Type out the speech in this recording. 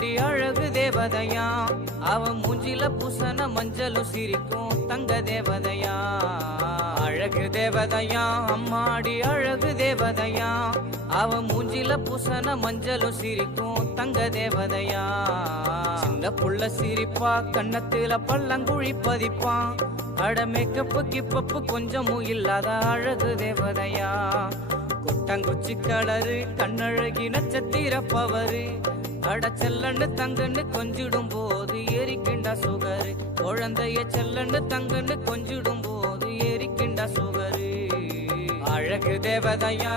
அம்மாடி அழகு தேவதையா அவ மூஞ்சில பூசன மஞ்சளும் சிரிக்கும் தங்க தேவதையா அழகு தேவதையா அம்மாடி அழகு தேவதையா அவ மூஞ்சில பூசன மஞ்சளும் சிரிக்கும் தங்க தேவதையா சின்ன புள்ள சிரிப்பா கண்ணத்துல பள்ளங்குழி பதிப்பான் அட மேக்கப்பு கிப்பப்பு கொஞ்சமும் இல்லாத அழகு தேவதையா கொட்டங்குச்சி கலரு கண்ணழகி நட்சத்திர பவரு அட செல்லன்னு தங்கன்னு கொஞ்சிடும் போது எரிக்கிண்டா சுகரு குழந்தைய செல்லன்னு தங்கன்னு கொஞ்சிடும் போது எரிக்கிண்டா சுகரு அழகு தேவதையா